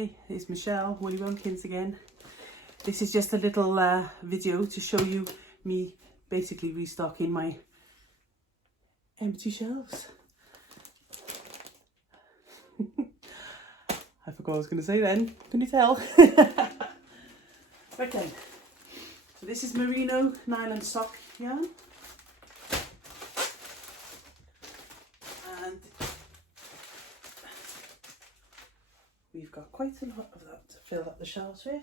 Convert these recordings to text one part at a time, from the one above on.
Hi, it's Michelle, Woolly Wumpkins again. This is just a little video to show you me basically restocking my empty shelves. I forgot what I was going to say then, can you tell? Right then, so this is merino nylon sock yarn. And we've got quite a lot of that to fill up the shelves with.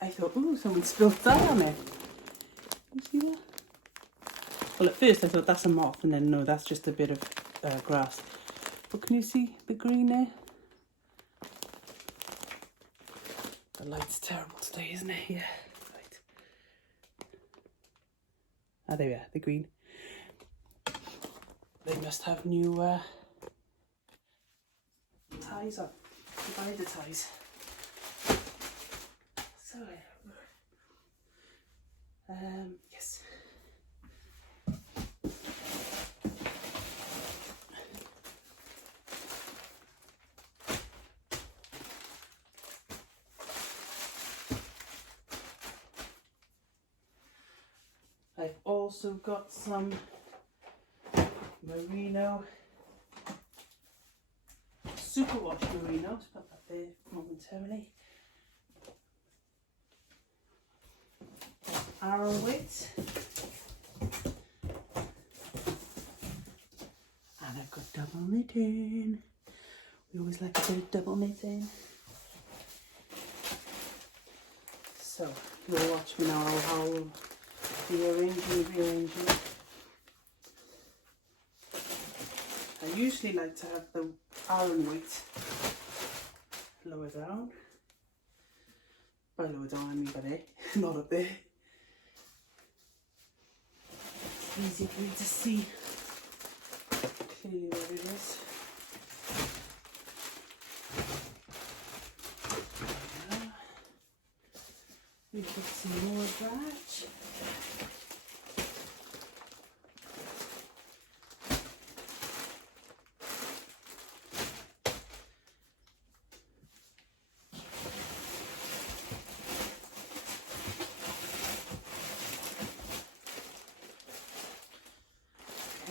I thought, ooh, someone spilled that on it. You see that? Well, at first I thought that's a moth, and then no, that's just a bit of grass. But can you see the green there? The light's terrible today, isn't it? Yeah, right. Ah, there we are, the green. They must have new ties on, divider ties. So, yes. I've also got some merino, superwash merino, to put that there momentarily. Arrow weight. And I've got double knitting. We always like a bit of double knitting. So you'll watch me now how I'll be rearranging. I usually like to have the Aran weight lower down. By lower down I mean by there, not up there. It's easy for you to see clearly where it is. We put some more of that.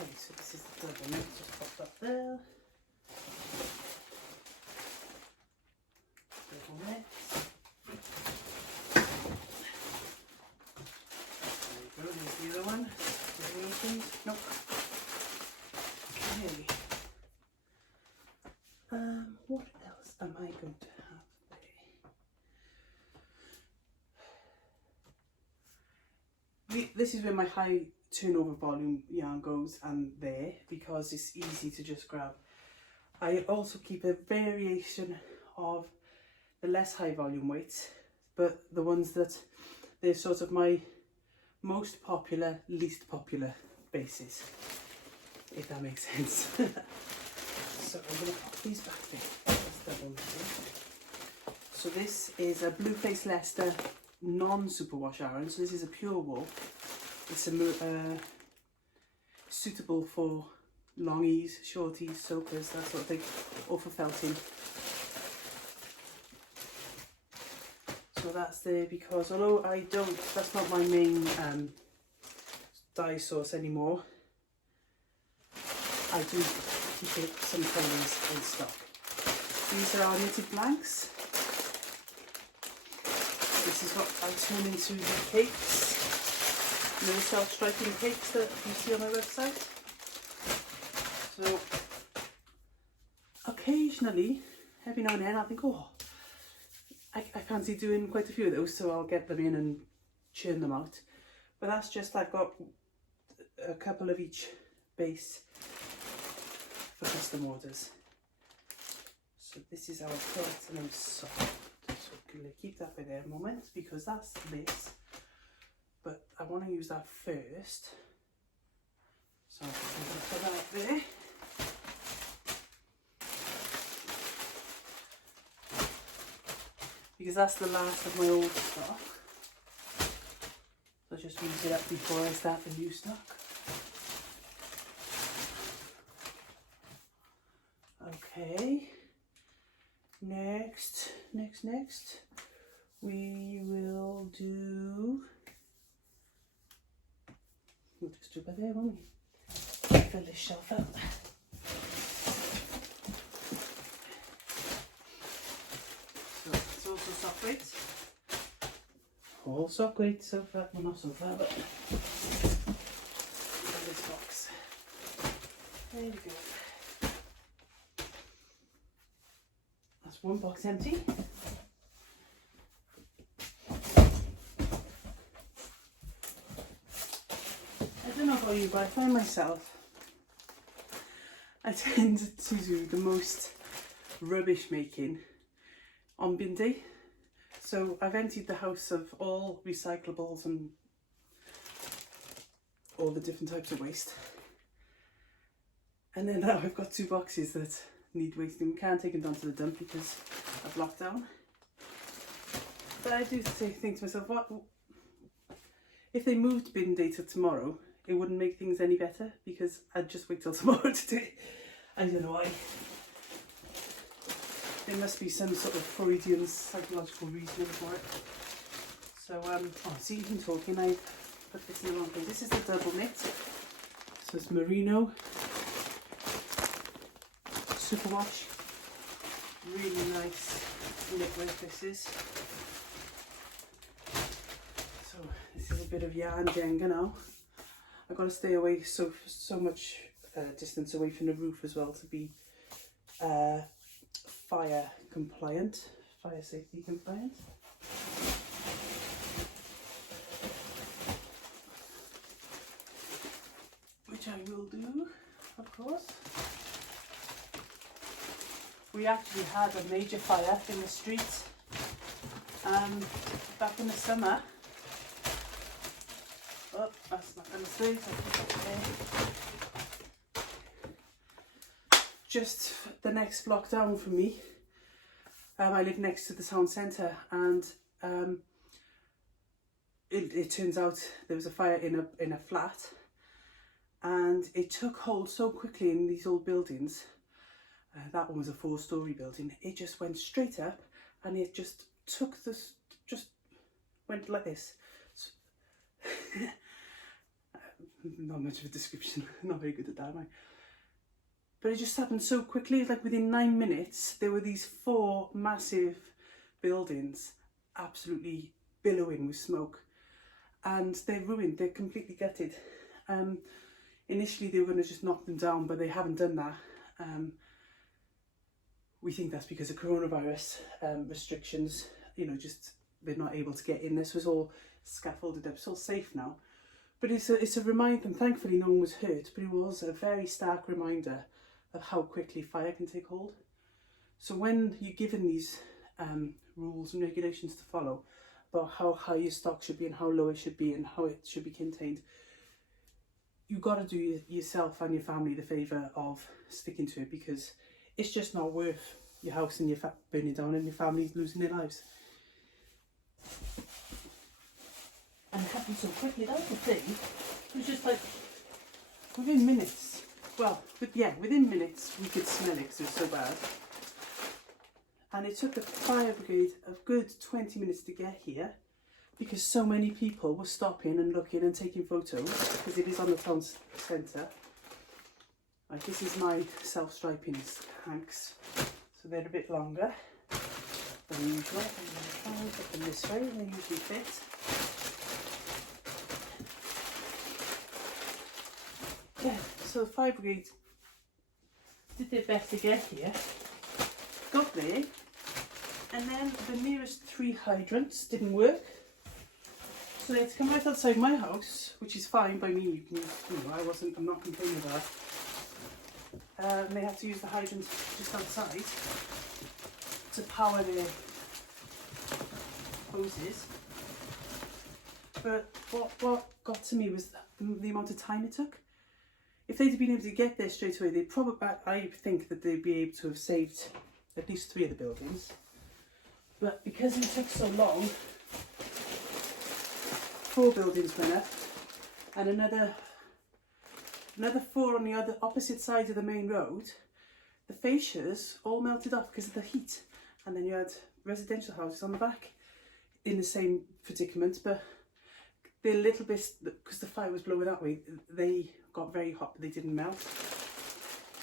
Okay, so this is the double knit, just pop that there. Double knit. There you go, there's the other one. Nope. Okay. What else am I going to have there? This is where my high turnover volume yarn goes, and there, because it's easy to just grab. I also keep a variation of the less high volume weights, but the ones that they're sort of my most popular, least popular bases, if that makes sense. So I'm going to pop these back there. So this is a Blue Face Leicester non-superwash iron. So this is a pure wool. It's a suitable for longies, shorties, soakers, that sort of thing, or for felting. So that's there because although that's not my main dye source anymore, I do keep it sometimes in stock. These are our knitted blanks. This is what I turn into the cakes, the self-striking cakes that you see on my website. So occasionally, every now and then, I think, oh, I fancy doing quite a few of those, so I'll get them in and churn them out. But that's just, I've got a couple of each base for custom orders. So this is our platinum sock. So I'm going to keep that by there a moment because that's this. But I want to use that first. So I'm going to put that there. because that's the last of my old stock. So I'll just use it up before I start the new stock. Okay, next, we will do, we'll just do by there, won't we? Fill this shelf out. So it's also sock weight. All sock weight so far, well not so far, but in this box. There we go. That's one box empty. I don't know about you, but I find myself, I tend to do the most rubbish making on bin day. So I've emptied the house of all recyclables and all the different types of waste. And then now I've got 2 boxes that need wasting. Can't take them down to the dump because of lockdown. But I do think to myself, what if they moved bin day to tomorrow? It wouldn't make things any better because I'd just wait till tomorrow to do it. I don't know why. There must be some sort of Freudian psychological reasoning for it. So, oh, see, even talking, I put this in the wrong thing. This is the double knit. So it's merino, superwash, really nice knitwear this is. So this is a bit of yarn Jenga now. I've got to stay away so much distance away from the roof as well to be fire compliant, fire safety compliant. Which I will do, of course. We actually had a major fire in the street back in the summer. Oh, that's not going to stay, so I'll put that there. Just the next block down from me, I live next to the town centre, and it turns out there was a fire in a flat, and it took hold so quickly in these old buildings. That one was a 4-storey building. It just went straight up, and it just took this, just went like this. So, not much of a description, not very good at that, am I? But it just happened so quickly, like within 9 minutes, there were these 4 massive buildings absolutely billowing with smoke. And they're ruined, they're completely gutted. Initially they were going to just knock them down, but they haven't done that. We think that's because of coronavirus restrictions, you know, just they're not able to get in. This was all scaffolded up, it's all safe now. But it's a reminder, and thankfully no one was hurt, but it was a very stark reminder of how quickly fire can take hold. So when you're given these rules and regulations to follow about how high your stock should be and how low it should be and how it should be contained, you've got to do yourself and your family the favour of sticking to it, because it's just not worth your house and your burning down and your family losing their lives. And it happened so quickly, that was the thing. It was just like, within minutes, well, within minutes we could smell it because it was so bad. And it took the fire brigade a good 20 minutes to get here, because so many people were stopping and looking and taking photos, because it is on the town centre. Like, this is my self-striping hanks, so they're a bit longer than usual. I'm going to put them this way, they usually fit. Yeah, so the fire brigade did their best to get here, got there, and then the nearest 3 hydrants didn't work. So they had to come right outside my house, which is fine by me, you know, I'm not complaining about that. And they had to use the hydrant just outside to power their hoses. But what got to me was the amount of time it took. If they'd been able to get there straight away, I think that they'd be able to have saved at least 3 of the buildings. But because it took so long, 4 buildings went up, and another 4 on the other opposite side of the main road. The fascias all melted off because of the heat, and then you had residential houses on the back in the same predicament, but they're a little bit, because the fire was blowing that way, they got very hot but they didn't melt.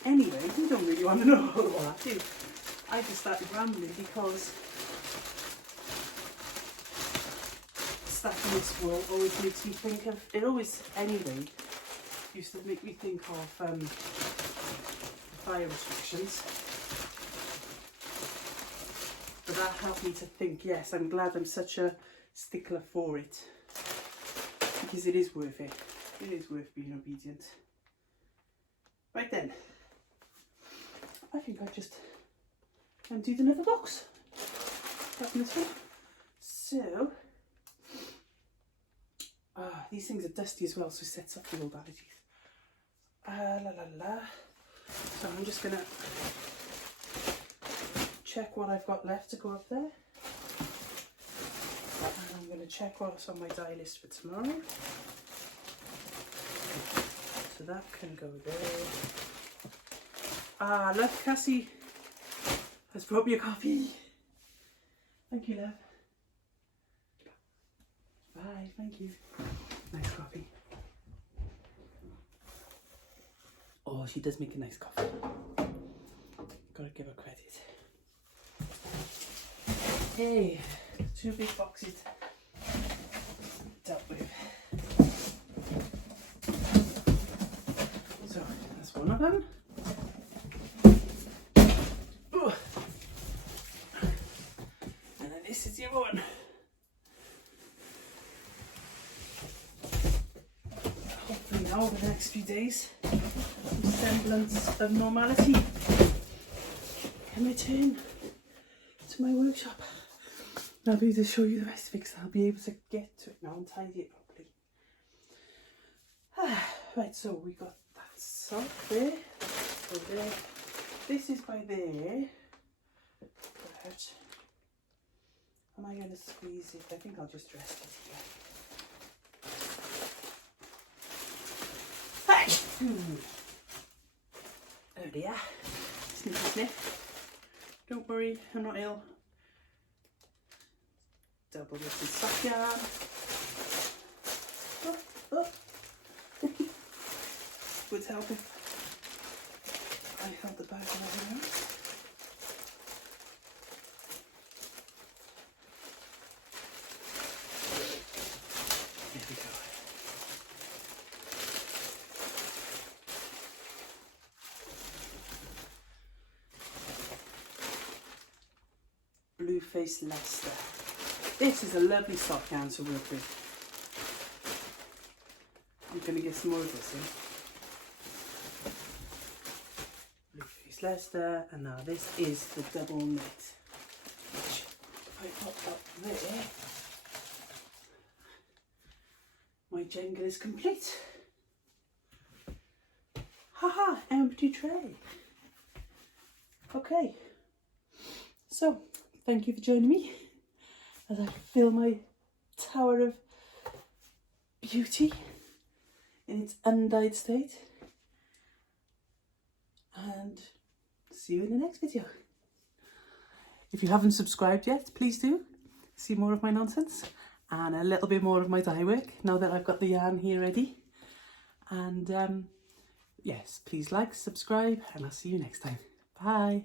Anyway, you don't really want to know all that, do you? I just started rambling because stacking this wool always makes me think of, it always anyway used to make me think of fire restrictions. But that helped me to think, yes, I'm glad I'm such a stickler for it. Because it is worth it. It is worth being obedient. Right then. I think I've just emptied another box. Open this one. So, these things are dusty as well, so it sets up the old allergies. So I'm just gonna check what I've got left to go up there. And I'm gonna check what's on my die list for tomorrow. So that can go there. Look, Cassie has brought me a coffee. Thank you, love. Bye, thank you. Nice coffee. Oh, she does make a nice coffee. Gotta give her credit. Hey, 2 big boxes dealt with. So, that's one of them. And then this is the other one. Hopefully now, over the next few days, some semblance of normality can return to my workshop. I'll be able to show you the rest of it because I'll be able to get to it now and tidy it properly. Right, so we got that sock there. Go there. This is by there. But am I going to squeeze it? I think I'll just rest it here. Oh dear. Sniffy sniff. Don't worry, I'm not ill. Double this in sock yarn. Would help if I held the bag around. Here we go. Blue Face Leicester. This is a lovely sock yarn to work with. I'm going to get some more of this in. Blue Face Leicester, and now this is the double knit, which if I pop up there, my Jenga is complete. Haha, empty tray. Okay, so thank you for joining me as I fill my tower of beauty in its undyed state. And see you in the next video. If you haven't subscribed yet, please do. See more of my nonsense and a little bit more of my dye work now that I've got the yarn here ready. And yes, please like, subscribe, and I'll see you next time. Bye.